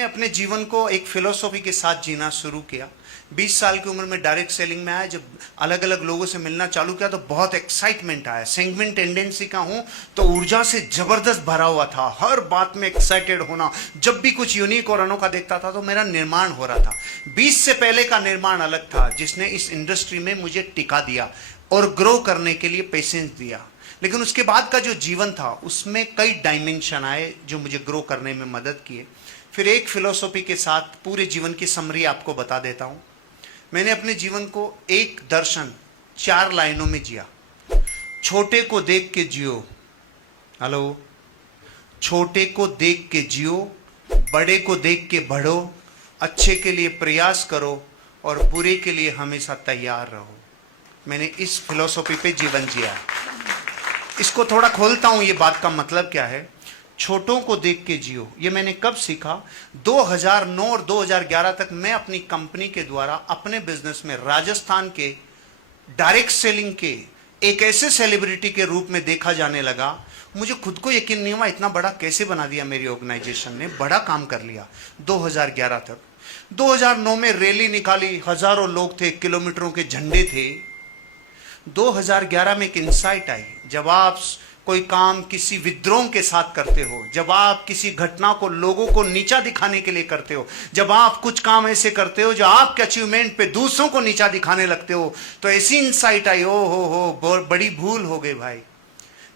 मैंने अपने जीवन को एक फिलोसॉफी के साथ जीना शुरू किया। 20 साल की उम्र में डायरेक्ट सेलिंग में आया। जब अलग अलग लोगों से मिलना चालू किया तो बहुत एक्साइटमेंट आया। सैंग्विन टेंडेंसी का हूं तो ऊर्जा से जबरदस्त भरा हुआ था, हर बात में एक्साइटेड होना। जब भी कुछ यूनिक और अनोखा देखता था तो मेरा निर्माण हो रहा था। 20 से पहले का निर्माण अलग था, जिसने इस इंडस्ट्री में मुझे टिका दिया और ग्रो करने के लिए पेशेंस दिया। लेकिन उसके बाद का जो जीवन था उसमें कई डायमेंशन आए जो मुझे ग्रो करने में मदद किए। फिर एक फिलोसॉफी के साथ पूरे जीवन की समरी आपको बता देता हूं। मैंने अपने जीवन को एक दर्शन 4 लाइनों में जिया। छोटे को देख के जियो, हेलो, छोटे को देख के जियो, बड़े को देख के बढ़ो, अच्छे के लिए प्रयास करो और बुरे के लिए हमेशा तैयार रहो। मैंने इस फिलोसॉफी पे जीवन जिया। इसको थोड़ा खोलता हूं, ये बात का मतलब क्या है। छोटों को देख के जियो, ये मैंने कब सीखा? 2009 और 2011 तक मैं अपनी कंपनी के द्वारा अपने बिजनेस में राजस्थान के डायरेक्ट सेलिंग के एक ऐसे सेलिब्रिटी के रूप में देखा जाने लगा। मुझे खुद को यकीन नहीं हुआ इतना बड़ा कैसे बना दिया मेरी ऑर्गेनाइजेशन ने, बड़ा काम कर लिया 2011 तक। 2009 में रैली निकाली, हजारों लोग थे, किलोमीटरों के झंडे थे। 2011 में एक इंसाइट आई। जब आप कोई काम किसी विद्रोह के साथ करते हो, जब आप किसी घटना को लोगों को नीचा दिखाने के लिए करते हो, जब आप कुछ काम ऐसे करते हो जो आपके अचीवमेंट पे दूसरों को नीचा दिखाने लगते हो, तो ऐसी इंसाइट आई, ओ हो बड़ी भूल हो गई भाई।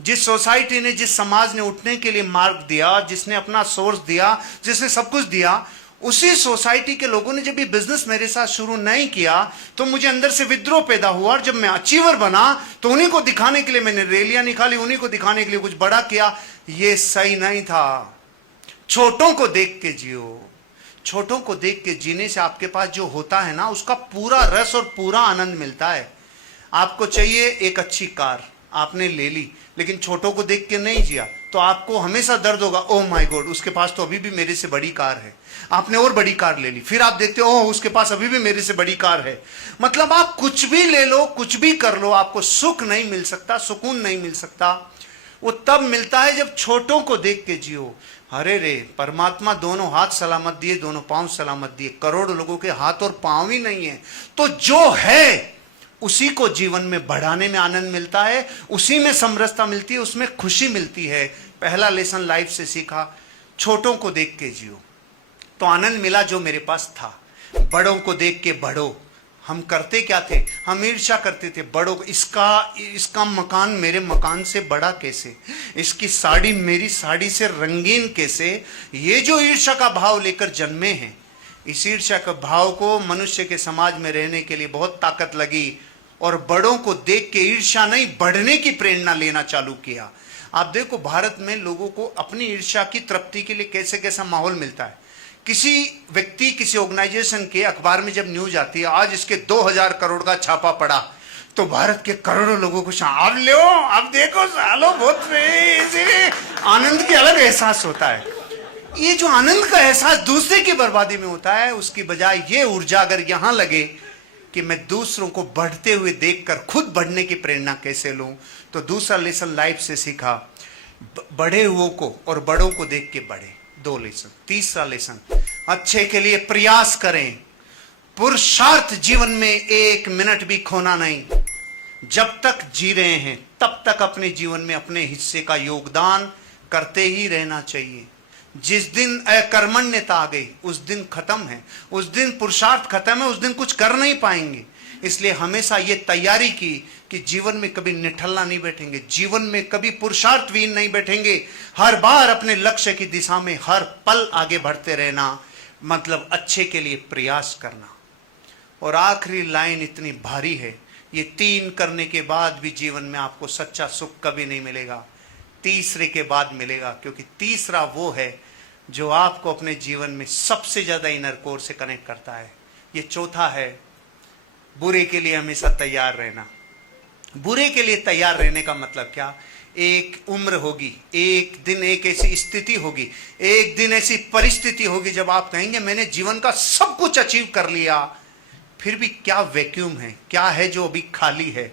जिस सोसाइटी ने, जिस समाज ने उठने के लिए मार्ग दिया, जिसने अपना सोर्स दिया, जिसने सब कुछ दिया, उसी सोसाइटी के लोगों ने जब भी बिजनेस मेरे साथ शुरू नहीं किया तो मुझे अंदर से विद्रोह पैदा हुआ। और जब मैं अचीवर बना तो उन्हीं को दिखाने के लिए मैंने रैलियां निकाली, उन्हीं को दिखाने के लिए कुछ बड़ा किया। ये सही नहीं था। छोटों को देख के जियो। छोटों को देख के जीने से आपके पास जो होता है ना, उसका पूरा रस और पूरा आनंद मिलता है। आपको चाहिए एक अच्छी कार, आपने ले ली, लेकिन छोटों को देख के नहीं जिया तो आपको हमेशा दर्द होगा, ओह माय गॉड, उसके पास तो अभी भी मेरे से बड़ी कार है। आपने और बड़ी कार ले ली, फिर आप देखते हो ओह उसके पास अभी भी मेरे से बड़ी कार है। मतलब आप कुछ भी ले लो, कुछ भी कर लो, आपको सुख नहीं मिल सकता, सुकून नहीं मिल सकता। वो तब मिलता है जब छोटों को देख के जियो। अरे रे, परमात्मा दोनों हाथ सलामत दिए, दोनों पांव सलामत दिए, करोड़ों लोगों के हाथ और पांव ही नहीं है, तो जो है उसी को जीवन में बढ़ाने में आनंद मिलता है, उसी में समरसता मिलती है, उसमें खुशी मिलती है। पहला लेसन लाइफ से सीखा, छोटों को देख के जियो, तो आनंद मिला जो मेरे पास था। बड़ों को देख के बढ़ो। हम करते क्या थे? हम ईर्ष्या करते थे बड़ों को, इसका मकान मेरे मकान से बड़ा कैसे, इसकी साड़ी मेरी साड़ी से रंगीन कैसे। ये जो ईर्ष्या का भाव लेकर जन्मे हैं, इस ईर्ष्या के भाव को मनुष्य के समाज में रहने के लिए बहुत ताकत लगी और बड़ों को देख के ईर्ष्या नहीं, बढ़ने की प्रेरणा लेना चालू किया। आप देखो भारत में लोगों को अपनी ईर्ष्या की तृप्ति के लिए कैसे कैसा माहौल मिलता है। किसी व्यक्ति, किसी ऑर्गेनाइजेशन के अखबार में जब न्यूज आती है आज इसके 2000 करोड़ का छापा पड़ा, तो भारत के करोड़ों लोगों को अब लो, अब देखो सालो, बहुत आनंद की अलग एहसास होता है। ये जो आनंद का एहसास दूसरे की बर्बादी में होता है, उसकी बजाय ये ऊर्जा अगर यहां लगे कि मैं दूसरों को बढ़ते हुए देखकर खुद बढ़ने की प्रेरणा कैसे लूं, तो दूसरा लेसन लाइफ से सीखा, बड़े हुओं को और बड़ों को देख के बढ़े। 2 लेसन। तीसरा लेसन, अच्छे के लिए प्रयास करें। पुरुषार्थ जीवन में 1 मिनट भी खोना नहीं। जब तक जी रहे हैं तब तक अपने जीवन में अपने हिस्से का योगदान करते ही रहना चाहिए। जिस दिन अकर्मण्यता आ गई उस दिन खत्म है, उस दिन पुरुषार्थ खत्म है, उस दिन कुछ कर नहीं पाएंगे। इसलिए हमेशा ये तैयारी की कि जीवन में कभी निठल्ला नहीं बैठेंगे, जीवन में कभी पुरुषार्थहीन नहीं बैठेंगे। हर बार अपने लक्ष्य की दिशा में हर पल आगे बढ़ते रहना, मतलब अच्छे के लिए प्रयास करना। और आखिरी लाइन इतनी भारी है, ये 3 करने के बाद भी जीवन में आपको सच्चा सुख कभी नहीं मिलेगा, तीसरे के बाद मिलेगा। क्योंकि तीसरा वो है जो आपको अपने जीवन में सबसे ज्यादा इनर कोर से कनेक्ट करता है। ये चौथा है, बुरे के लिए हमेशा तैयार रहना। बुरे के लिए तैयार रहने का मतलब क्या? एक उम्र होगी, एक दिन एक ऐसी स्थिति होगी, एक दिन ऐसी परिस्थिति होगी जब आप कहेंगे मैंने जीवन का सब कुछ अचीव कर लिया, फिर भी क्या वैक्यूम है, क्या है जो अभी खाली है।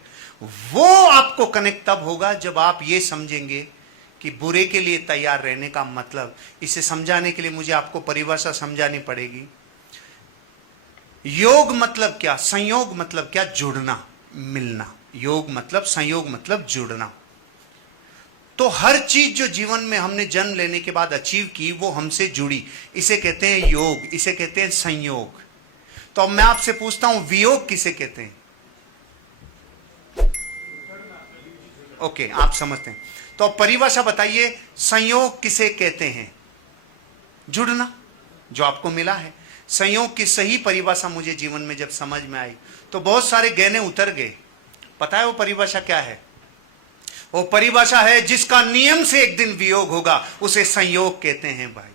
वो आपको कनेक्ट तब होगा जब आप ये समझेंगे कि बुरे के लिए तैयार रहने का मतलब, इसे समझाने के लिए मुझे आपको परिभाषा समझानी पड़ेगी। योग मतलब क्या, संयोग मतलब क्या, जुड़ना, मिलना। योग मतलब, संयोग मतलब जुड़ना। तो हर चीज जो जीवन में हमने जन्म लेने के बाद अचीव की वो हमसे जुड़ी, इसे कहते हैं योग, इसे कहते हैं संयोग। तो अब मैं आपसे पूछता हूं वियोग किसे कहते हैं? ओके, आप समझते हैं। तो अब परिभाषा बताइए, संयोग किसे कहते हैं? जुड़ना, जो आपको मिला है। संयोग की सही परिभाषा मुझे जीवन में जब समझ में आई तो बहुत सारे गहने उतर गए। पता है वो परिभाषा क्या है? वो परिभाषा है, जिसका नियम से एक दिन वियोग होगा उसे संयोग कहते हैं भाई।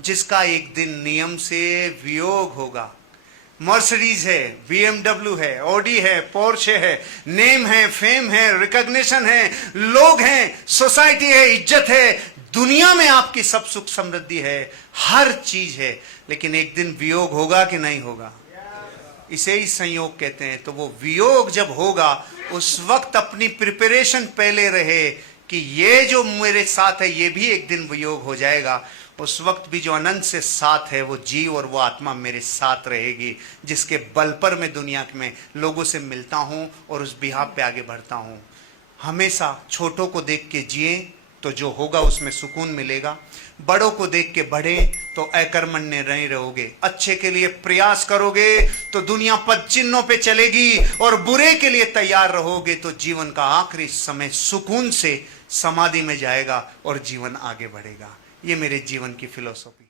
जिसका एक दिन नियम से वियोग होगा। मर्सिडीज है, BMW है, ऑडी है, पोर्शे है, नेम है, फेम है, रिकॉग्निशन है, लोग हैं, सोसाइटी है, इज्जत है, दुनिया में आपकी सब सुख समृद्धि है, हर चीज है, लेकिन एक दिन वियोग होगा कि नहीं होगा? इसे ही संयोग कहते हैं। तो वो वियोग जब होगा उस वक्त अपनी प्रिपरेशन पहले रहे कि ये जो मेरे साथ है ये भी एक दिन वियोग हो जाएगा। उस वक्त भी जो अनंत से साथ है वो जीव और वो आत्मा मेरे साथ रहेगी, जिसके बल पर मैं दुनिया में लोगों से मिलता हूं और उस बिहाफ पे आगे बढ़ता हूं। हमेशा छोटों को देख के जिए तो जो होगा उसमें सुकून मिलेगा, बड़ों को देख के बढ़े तो अकर्मण्य नहीं रहोगे, अच्छे के लिए प्रयास करोगे तो दुनिया पद चिन्हों पे चलेगी, और बुरे के लिए तैयार रहोगे तो जीवन का आखिरी समय सुकून से समाधि में जाएगा और जीवन आगे बढ़ेगा। ये मेरे जीवन की फिलॉसफी।